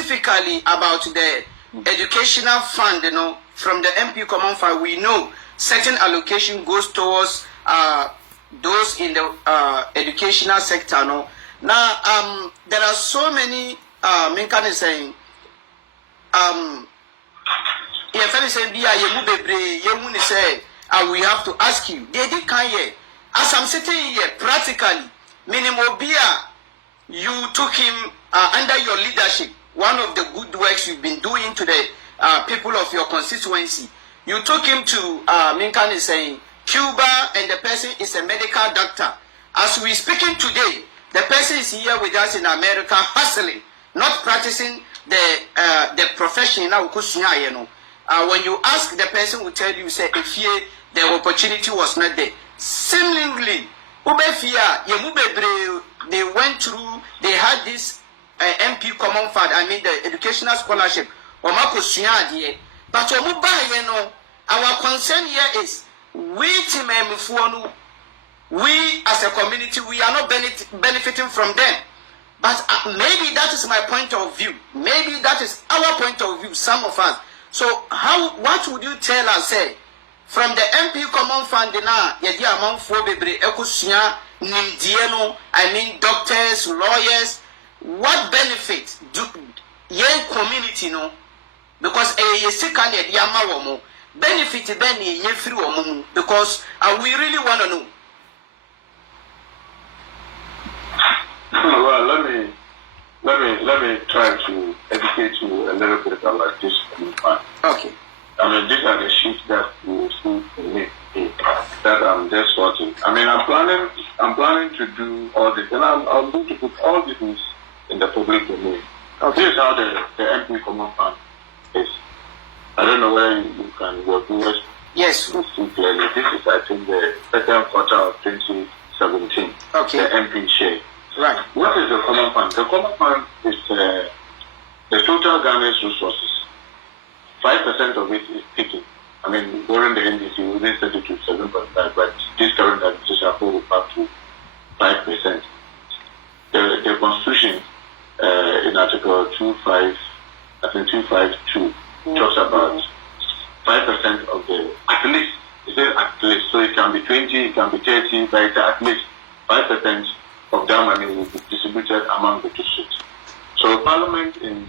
specifically about the educational fund, from the MP Common Fund, we know certain allocation goes towards those in the educational sector. No, now there are so many. Minkan is saying, if anything be we have to ask you. They did kind as I'm sitting here, practically, minimum beer, you took him under your leadership. One of the good works you've been doing to the people of your constituency. You took him to Minkan is saying Cuba, and the person is a medical doctor. As we speaking today, the person is here with us in America hustling, not practicing the profession now. When you ask, the person will tell you, say, if the opportunity was not there. Similarly, they went through, they had this MP Common Fund, I mean the educational scholarship. But our concern here is we as a community, we are not benefiting from them. But maybe that is my point of view. Maybe that is our point of view, some of us. So what would you tell us, say, from the MP Common Fund now, among four baby ekusia nimdieno, I mean doctors, lawyers, what benefit do young community no? Because second yama benefit ben ye free woman, because we really want to know. Well, let me try to educate you a little bit about this. Okay. I mean, these are the sheets that you see in me that I'm just watching. I mean, I'm planning to do all this, and I'm going to put all this in the public domain. Okay. This is how the MP Common Fund is. I don't know where you can work with. Yes. You see clearly. This is, I think, the second quarter of 2017. Okay. The MP share. Right. What is the Common Fund? The Common Fund is the total Ghana's resources. 5% of it is taken. I mean, during the NDC, we didn't set it to 7.5, but this current administration will go up to 5%. The Constitution in Article 252 talks about 5% of the, at least, it says at least, so it can be 20, it can be 30, but it's at least 5% of that money will be distributed among the districts. So Parliament in,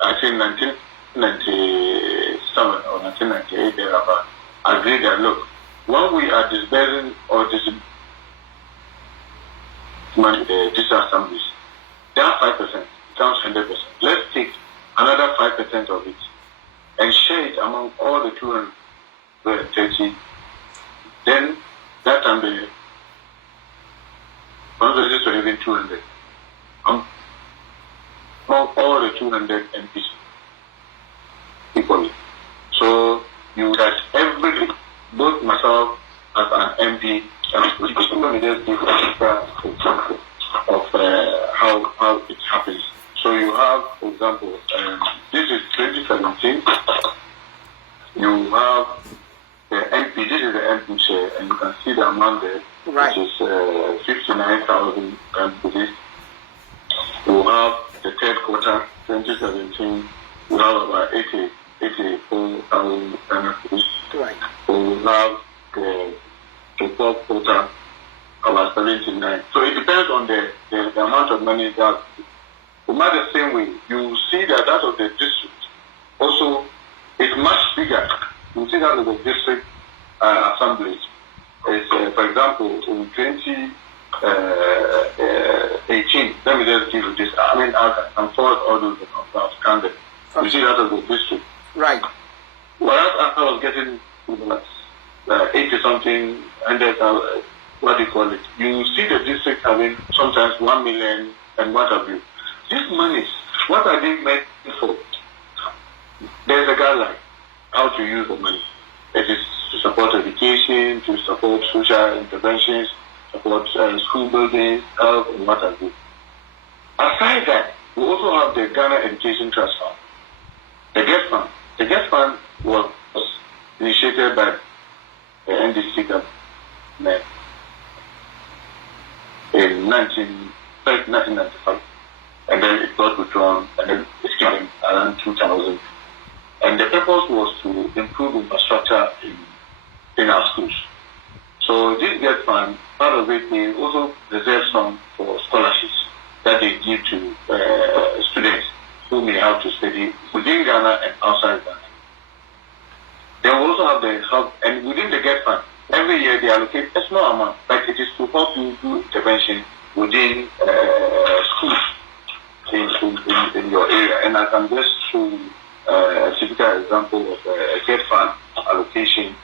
I think, 1997 or 1998, thereabout, agreed that, look, when we are disbursing or distributing money to these assemblies, that 5% becomes 100%. Let's take another 5% of it and share it among all the 230. Then that can be 100 or even 200. Among all the 200 MPs equally. So you get everything, both myself as an MP and let me just give an example of how it happens. So you have, for example, this is 2017. You have the MP, this is the MP share, and you can see the amount there, right, which is 59,000 rupees. You have the third quarter, 2017, you have about 84,000 rupees. Right. You have the fourth quarter, about 79. So it depends on the amount of money that. But the same way, you see that of the district also is much bigger. You see that of the district assemblies is, for example, in 2018. Let me just give you this. I mean, I can forward all those standards. Okay. You see that of the district. Right. Whereas I was getting 80 something, and what do you call it? You see the district having sometimes 1 million and what have you. These monies, what are they meant for? There's a guideline how to use the money. It is to support education, to support social interventions, support school buildings, health, and what have you. Aside that, we also have the Ghana Education Trust Fund, the GET Fund. The GET Fund was initiated by the NDC government in 1995. And then it got withdrawn, and then it purpose was to improve infrastructure in our schools. So this GET fund, part of it, they also reserve some for scholarships that they give to students who may have to study within Ghana and outside Ghana. They will also have the help, and within the GET fund, every year they allocate a small amount, but it is to help you do intervention within schools in your area. And I can just show you a typical example of a GET fund allocation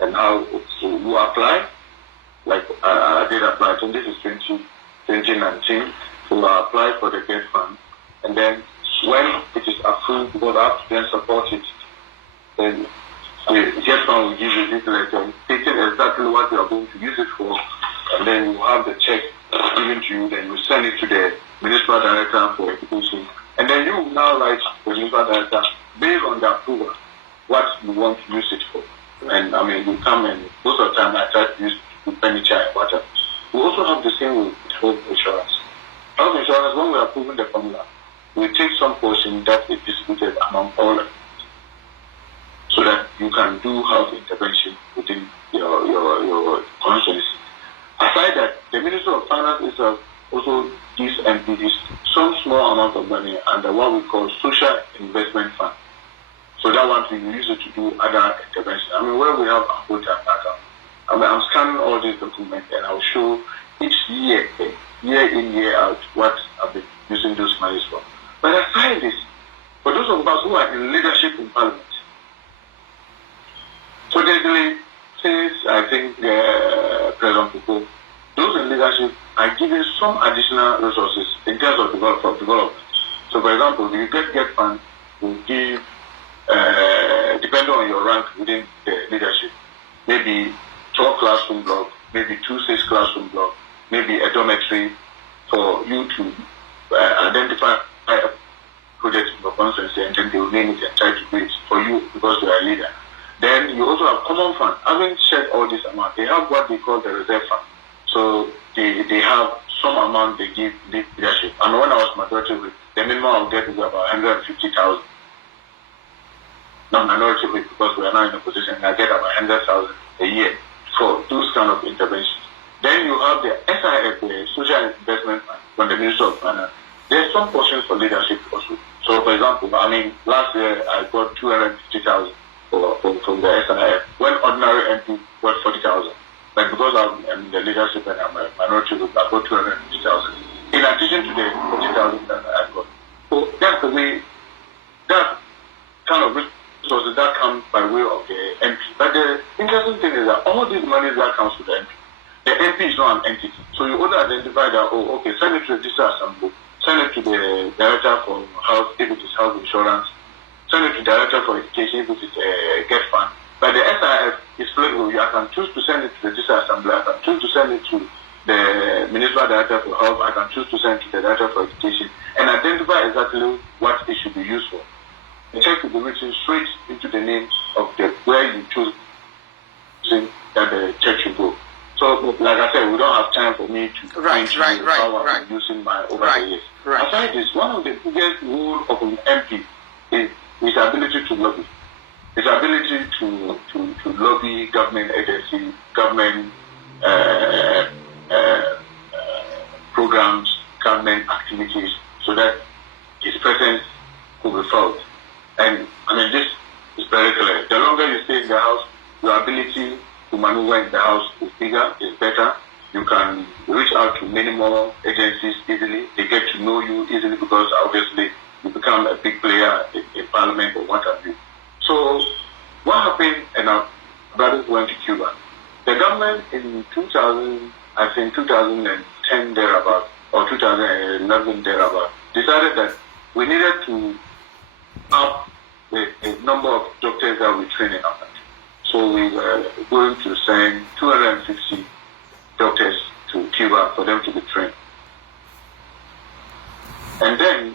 and how you apply. Like I did apply, so this is 2019, so I applied for the GET fund, and then when it is approved, because I have to then support it, then the GET fund will give you this letter stating exactly what you are going to use it for, and then you have the check given to you, then you send it to the Municipal Director for Education, and then you now write to the Municipal Director based on the approval what you want to use it for. And I mean, you come and most of the time I try to use furniture and whatever. We also have the same with health insurance. Health insurance, when we are approving the formula, we take some portion that is distributed among all, so that you can do health intervention within your constituency. Aside that, the Ministry of Finance is also gives MPs some small amount of money under what we call Social Investment Fund. So that one we use it to do other interventions. I mean, where we have a quota account, I mean, I'm scanning all these documents and I'll show each year in, year out, what I've been using those monies for. But aside this, for those of us who are in leadership in Parliament, potentially, since I think President Pupo, those in leadership are given some additional resources in terms of development. So, for example, if you get funds, will give, depending on your rank within the leadership, maybe 12 classroom block, maybe 2-6 classroom block, maybe a dormitory for you to identify a project in your constituency, and then they will name it and try to do it for you because you are a leader. Then you also have common fund. Having shared all this amount, they have what they call the reserve fund. So they have some amount they give leadership. And when I was majority whip, the minimum I'll get is about 150,000. Not minority whip, because we are now in a position I get about 100,000 a year for those kind of interventions. Then you have the SIF, the Social Investment Fund, from the Ministry of Finance. There's some portions for leadership also. So, for example, I mean, last year I got 250,000 from the SIF, when ordinary MP got 40,000. But because I'm in the leadership and I'm a minority group, I got 250,000. In addition to the 40,000 that I got. So that's the way, that kind of resources that come by way of the MP. But the interesting thing is that all these monies that comes to the MP, the MP is not an entity. So you only identify that, oh, okay, send it to the district assembly, send it to the director for health, if it is health insurance, send it to the director for education, if it is a GET fund. But the SIF is flexible. I can choose to send it to the district assembly, I can choose to send it to the municipal director for health, I can choose to send it to the director for education, and identify exactly what it should be used for. The check will be written straight into the name of the where you choose that the check should go. So, like I said, we don't have time for me to how I'm using my over the years. Aside this, one of the biggest role of an MP is his ability to lobby. His ability to lobby government agencies, government programs, government activities, so that his presence could be felt. And I mean, this is very clear. The longer you stay in the house, your ability to maneuver in the house is bigger, is better. You can reach out to many more agencies easily. They get to know you easily because obviously you become a big player in Parliament or what have you. So what happened, and our brothers went to Cuba. The government in 2010 thereabout, or 2011 thereabout, decided that we needed to up the number of doctors that we train in our country. So we were going to send 250 doctors to Cuba for them to be trained. And then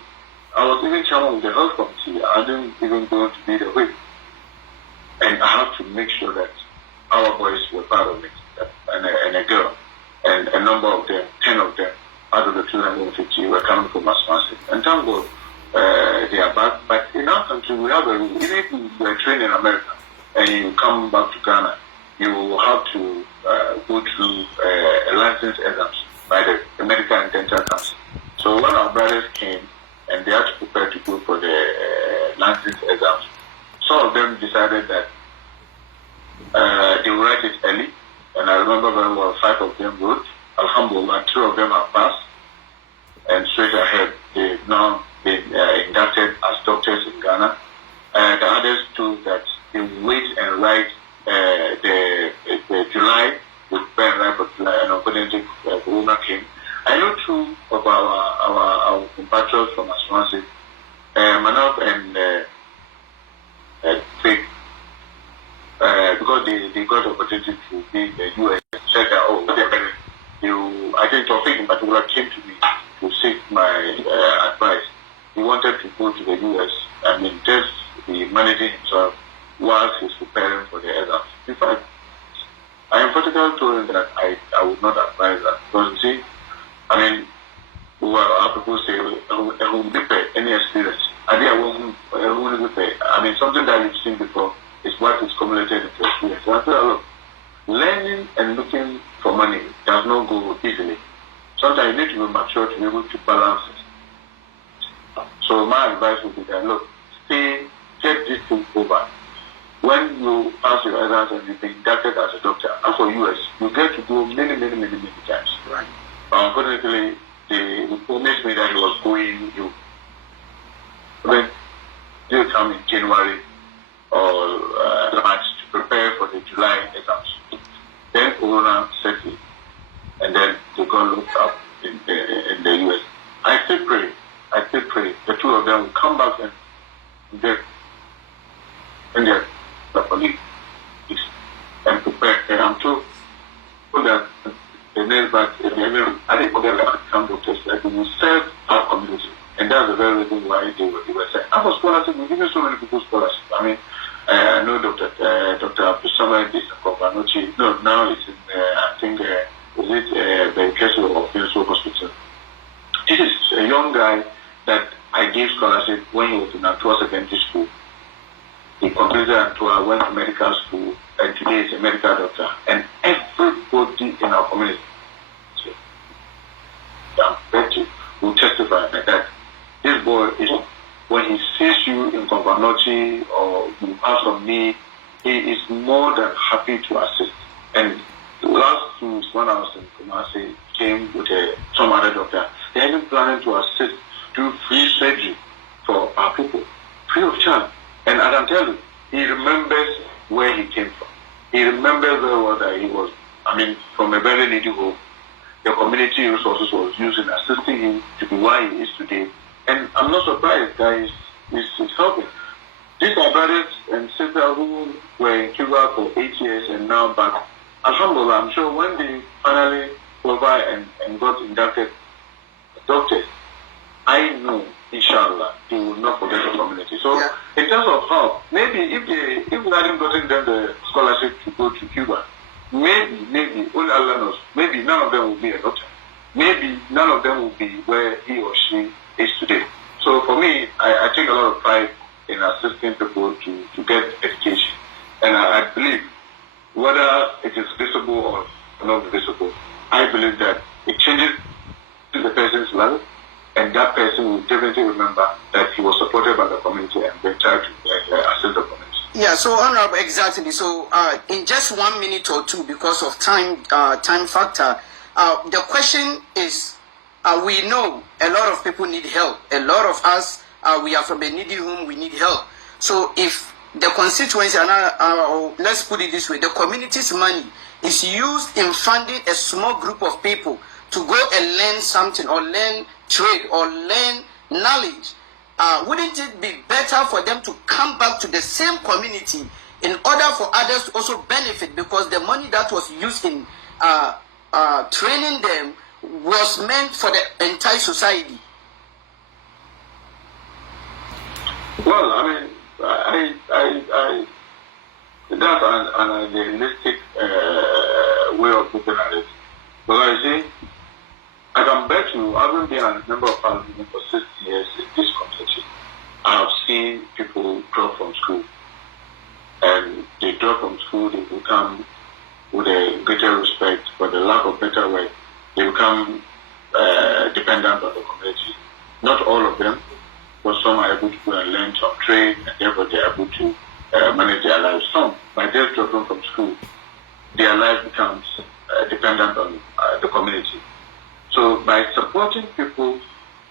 I was even chairman of the health committee. I didn't even go to be the whip. And I have to make sure that our boys were part of it, and a girl. And a number of them, 10 of them, out of the 250 were coming from Asmasi. And thank God they are back. But in our country, we have a rule. Even if you were trained in America and you come back to Ghana, you have to go through a license exams by the Medical and Dental Council. So when our brothers came and they had to prepare to go for the license exams, some of them decided that they would write it early. And I remember very well, 5 of them wrote. Alhamdulillah, 2 of them are passed. And straight ahead, they've now been inducted as doctors in Ghana. The others told that they wait and write the July, with Ben right for July, and according Corona came. I know 2 of our compatriots from Aswansi, Manaf and Fake, because they got the opportunity to be in the US, said that, oh, I think Tofik in particular came to me to seek my advice. He wanted to go to the US, I mean, just be managing himself whilst he's preparing for the exams. In fact, I emphatically told him that I would not advise that. Because, you see, I mean, well, our people say, any experience. I mean, something that you've seen before is what is cumulated into experience. And I feel, look, learning and looking for money does not go easily. Sometimes you need to be mature to be able to balance it. So my advice would be that, look, get this thing over. When you pass your exams and you've been inducted as a doctor, as for US, you get to go many times. Right. Unfortunately, they promised me that he was going when they come in January or March to prepare for the July exams. Then Corona set in, and then they got looked up in the US. I still pray. The 2 of them will come back and get in their colleagues and prepare. And I'm told that the next back, I think they're going to become doctors, like we will serve our community. And that's the very reason why they were saying, I was scholarship, we're giving so many people scholarship. I mean, I know Dr. Abdussamad is a Kopanochi. No, now it's in, I think, the Castle of Finsel Hospital. This is a young guy that I gave scholarship when he was in Antua Secondary School. He completed Antua, went to medical school, and today is a medical doctor. And everybody in our community, will testify that this boy is, when he sees you in Kopanochi or you ask on me, he is more than happy to assist. And last 2 weeks when I was in Kumasi, came with some other doctor. They're even planning to assist, do free surgery for our people, free of charge. And I can tell you, he remembers where he came from. He remembers very well that he was, I mean, from a very needy home. The community resources was using, assisting him to be where he is today. And I'm not surprised that he's helping. These are brothers and sisters who were in Cuba for 8 years and now back. Alhamdulillah, I'm sure when they finally qualified and got inducted doctors, I know, inshallah, they will not forget the community. So, in terms of help, maybe if we hadn't gotten them the scholarship to go to Cuba, maybe, only Allah knows, maybe none of them will be a doctor. Maybe none of them will be where he or she is today. So for me, I take a lot of pride in assisting people to get education. And I believe, whether it is visible or not visible, I believe that it changes the person's life, and that person will definitely remember that he was supported by the community and they tried to assist the community. Yeah, so Honorable, exactly. So in just 1 minute or 2, because of time factor, the question is, we know a lot of people need help. A lot of us, we are from a needy home, we need help. So if the constituency, let's put it this way, the community's money is used in funding a small group of people to go and learn something or learn trade or learn knowledge, wouldn't it be better for them to come back to the same community in order for others to also benefit, because the money that was used in training them was meant for the entire society? Well, I mean, I that's an idealistic way of looking at it. But I see, I can bet you, I haven't been a member of parliament for 60 years in this community. I've seen people drop from school, and they drop from school, they become, with a greater respect, for the lack of better word, they become dependent on the community. Not all of them, but some are able to go and learn some trade, and therefore they are able to manage their lives. Some, by just dropping from school, their life becomes dependent on the community. So by supporting people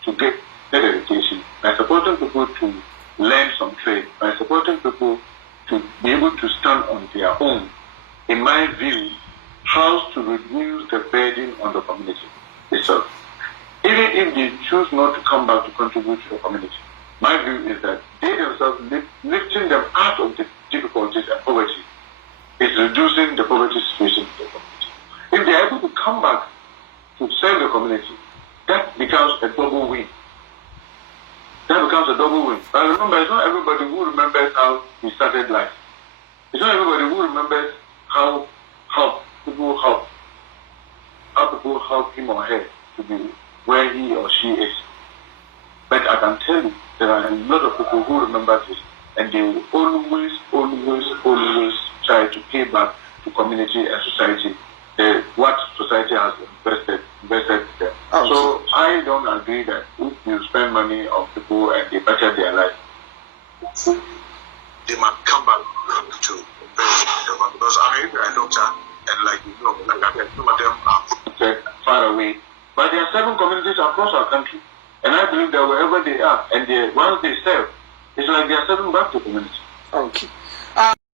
to get education, by supporting people to learn some trade, by supporting people to be able to stand on their own, in my view, helps to reduce the burden on the community itself. Even if they choose not to come back to contribute to the community, my view is that they themselves, lifting them out of the difficulties and poverty, is reducing the poverty situation in the community. If they are able to come back to serve the community, that becomes a double win. That becomes a double win. But remember, it's not everybody who remembers how he started life. It's not everybody who remembers how people help him or her to be where he or she is. But I can tell you, there are a lot of people who remember this, and they will always try to pay back to community and society what society has invested in them. Oh, so I don't agree that if you spend money on people and they better their life, they might come back to because I'm a doctor, and like I said, some of them are far away. But there are 7 communities across our country, and I believe that wherever they are, and once they serve, it's like they are serving back to the community. Okay.